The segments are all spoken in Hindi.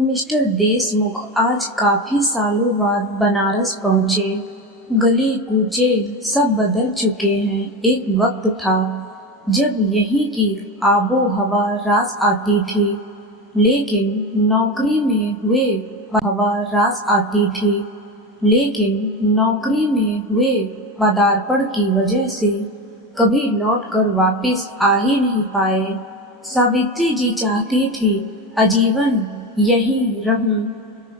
मिस्टर देशमुख आज काफी सालों बाद बनारस पहुंचे। गली कूचे सब बदल चुके हैं। एक वक्त था जब यहीं की आबो हवा रास आती थी, लेकिन नौकरी में हुए पदार्पण की वजह से कभी लौटकर वापस आ ही नहीं पाए। सावित्री जी चाहती थी आजीवन यहीं रहूं।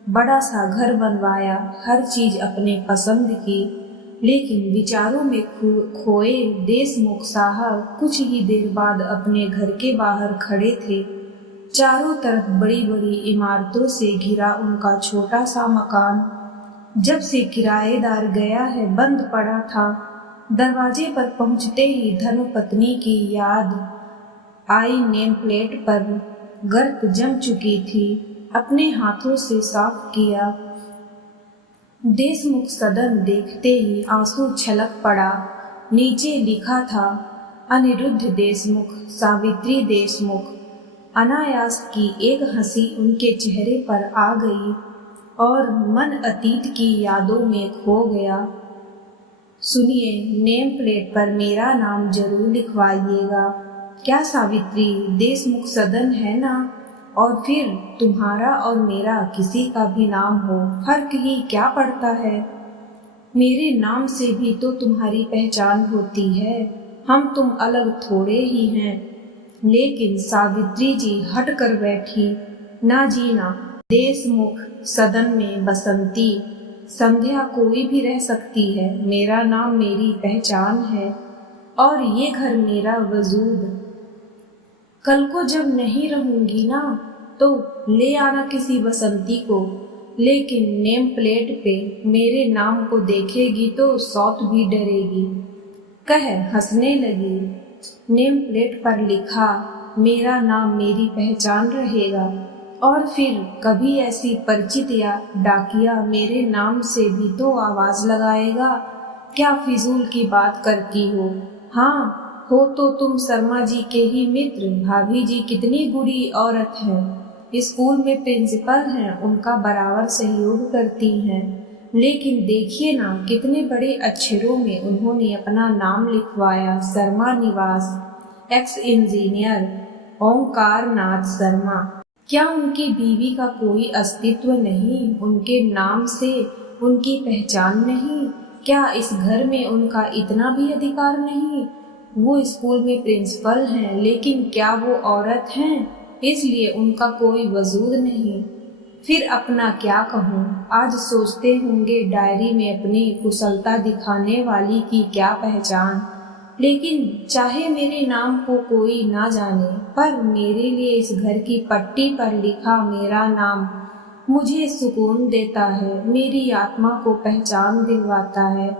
बड़ा सा घर बनवाया, हर चीज अपने पसंद की, लेकिन विचारों में खोए देशमुख साहब कुछ ही देर बाद अपने घर के बाहर खड़े थे। चारों तरफ बड़ी बड़ी इमारतों से घिरा उनका छोटा सा मकान जब से किराएदार गया है बंद पड़ा था। दरवाजे पर पहुंचते ही धर्मपत्नी की याद आई। नेम प्लेट पर गर्त जम चुकी थी, अपने हाथों से साफ किया। देशमुख सदन देखते ही आंसू छलक पड़ा। नीचे लिखा था अनिरुद्ध देशमुख, सावित्री देशमुख। अनायास की एक हंसी उनके चेहरे पर आ गई और मन अतीत की यादों में खो गया। सुनिए, नेम प्लेट पर मेरा नाम जरूर लिखवाइएगा। क्या सावित्री देशमुख सदन है ना? और फिर तुम्हारा और मेरा किसी का भी नाम हो, फर्क ही क्या पड़ता है? मेरे नाम से भी तो तुम्हारी पहचान होती है, हम तुम अलग थोड़े ही हैं। लेकिन सावित्री जी हट कर बैठी। ना जी ना, देशमुख सदन में बसंती संध्या कोई भी रह सकती है। मेरा नाम मेरी पहचान है और ये घर मेरा वजूद। कल को जब नहीं रहूंगी ना, तो ले आना किसी बसंती को, लेकिन नेम प्लेट पे मेरे नाम को देखेगी तो सौत भी डरेगी, कह हंसने लगी। नेम प्लेट पर लिखा मेरा नाम मेरी पहचान रहेगा, और फिर कभी ऐसी परिचित या डाकिया मेरे नाम से भी तो आवाज लगाएगा। क्या फिजूल की बात करती हो? हाँ, हो तो तुम शर्मा जी के ही मित्र। भाभी जी कितनी बुरी औरत है, स्कूल में प्रिंसिपल हैं, उनका बराबर सहयोग करती हैं। लेकिन देखिए ना, कितने बड़े अक्षरों में उन्होंने अपना नाम लिखवाया, शर्मा निवास, एक्स इंजीनियर ओंकार नाथ शर्मा। क्या उनकी बीवी का कोई अस्तित्व नहीं? उनके नाम से उनकी पहचान नहीं? क्या इस घर में उनका इतना भी अधिकार नहीं? वो स्कूल में प्रिंसिपल हैं, लेकिन क्या वो औरत हैं, इसलिए उनका कोई वजूद नहीं? फिर अपना क्या कहूँ, आज सोचते होंगे डायरी में अपनी कुशलता दिखाने वाली की क्या पहचान। लेकिन चाहे मेरे नाम को कोई ना जाने, पर मेरे लिए इस घर की पट्टी पर लिखा मेरा नाम मुझे सुकून देता है, मेरी आत्मा को पहचान दिलवाता है।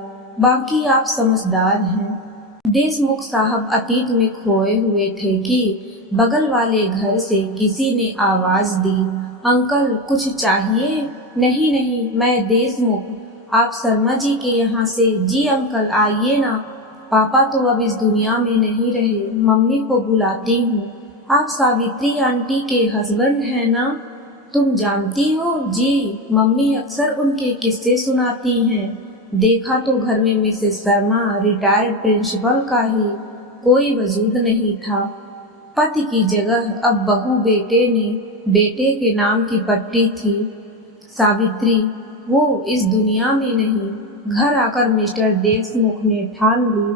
बाकी आप समझदार हैं। देशमुख साहब अतीत में खोए हुए थे कि बगल वाले घर से किसी ने आवाज दी, अंकल कुछ चाहिए? नहीं नहीं, मैं देशमुख, आप शर्मा जी के यहाँ से। जी अंकल आइए ना, पापा तो अब इस दुनिया में नहीं रहे, मम्मी को बुलाती हूँ। आप सावित्री आंटी के हस्बैंड हैं ना? तुम जानती हो? जी, मम्मी अक्सर उनके किस्से सुनाती हैं। देखा तो घर में मिसेस शर्मा रिटायर्ड प्रिंसिपल का ही कोई वजूद नहीं था। पति की जगह अब बहू बेटे के नाम की पट्टी थी। सावित्री वो इस दुनिया में नहीं। घर आकर मिस्टर देशमुख ने ठान ली,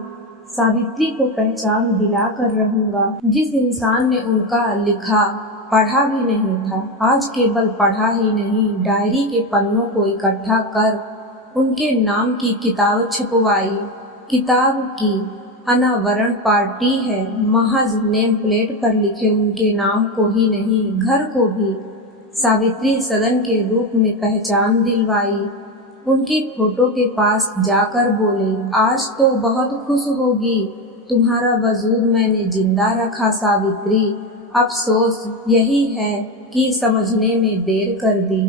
सावित्री को पहचान दिला कर रहूंगा। जिस इंसान ने उनका लिखा पढ़ा भी नहीं था, आज केवल पढ़ा ही नहीं, डायरी के पन्नों को इकट्ठा कर उनके नाम की किताब छपवाई। किताब की अनावरण पार्टी है, महज नेम प्लेट पर लिखे उनके नाम को ही नहीं, घर को भी सावित्री सदन के रूप में पहचान दिलवाई। उनकी फोटो के पास जाकर बोले, आज तो बहुत खुश होगी, तुम्हारा वजूद मैंने जिंदा रखा सावित्री। अफसोस यही है कि समझने में देर कर दी।